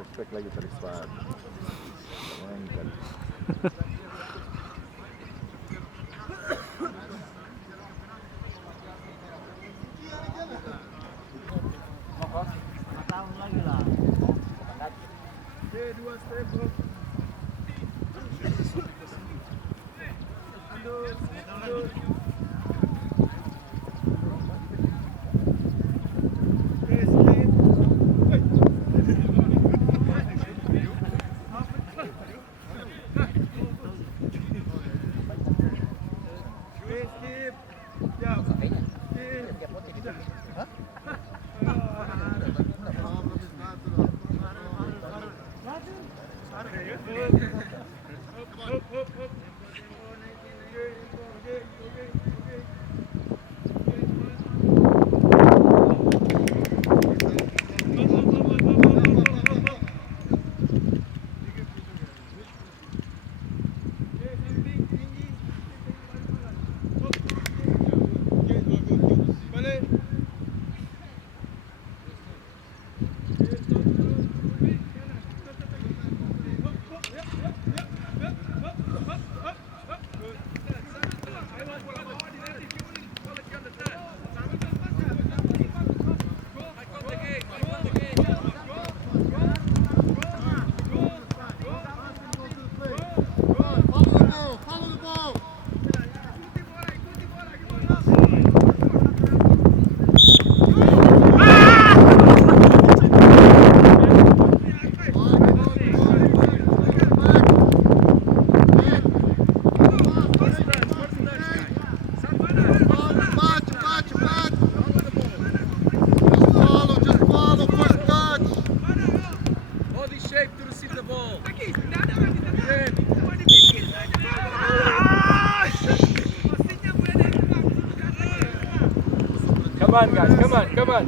Prospek lagi terlibat. Tahun lagi lah. Dua step. Come on guys, come on.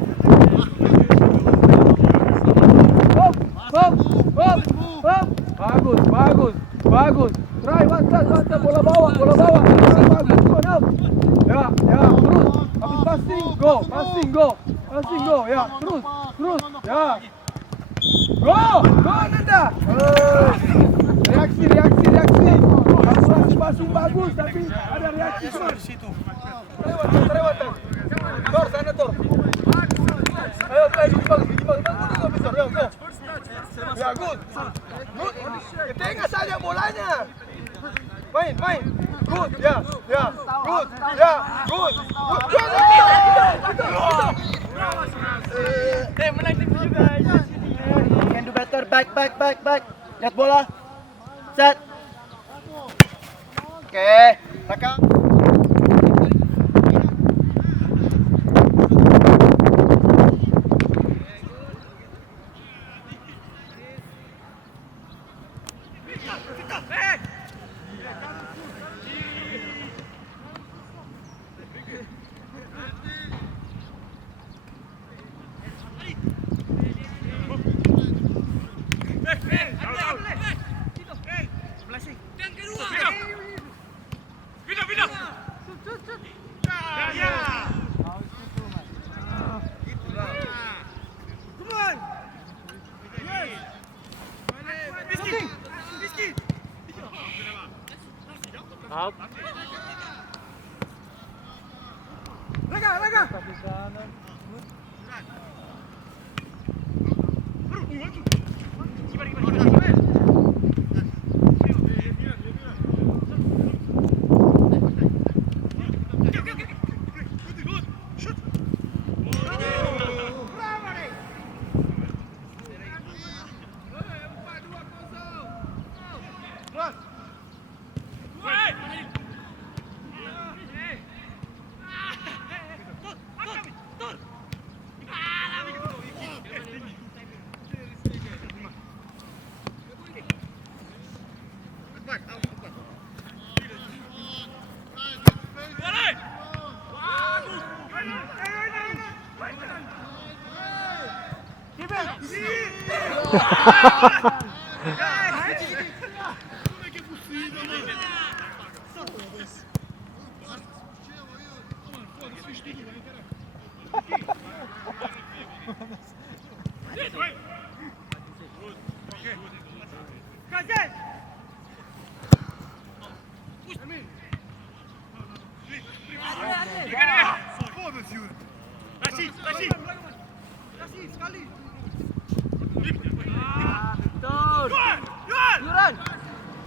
Bagus. Try one touch, bola bawah. Bagus, go now. Ya, terus. Habis passing, go. Ya, terus. Ya. Go, Nanda. Reaksi. Passing bagus, tapi ada reaksi di situ. Lewat. Tor, sana Tor. Ayo, gigi bagus, Tor. Go. Ya, good. Ke tengah saja bolanya. Main. Good, ya. Good. Menang tim juga. Can do better. Back. Lihat bola. Set. Oke, rekam. Out.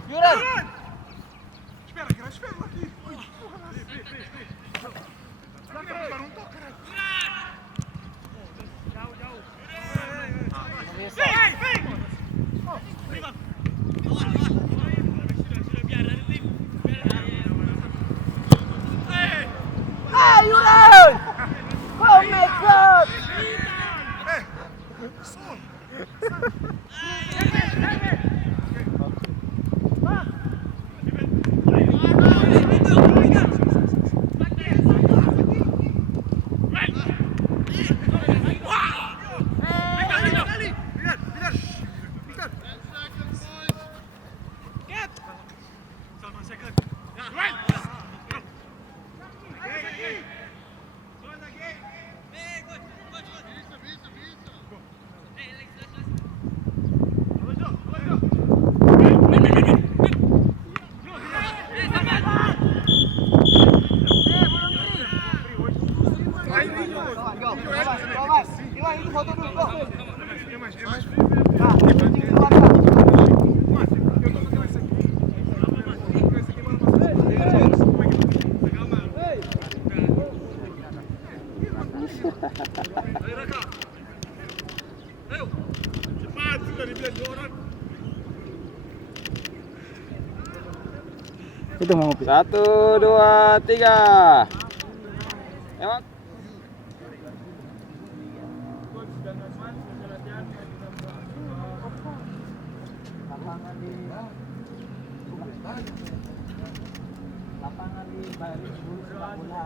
Yuran. Espera aqui. Não toca, né? Ah, Yuran! Oh my God! Iwan, itu foto dulu kok. Nah, kucing keluar kak. Itu mau ngopi. 1, 2, 3. Emang Lapangan di Bali dulu sepak bola.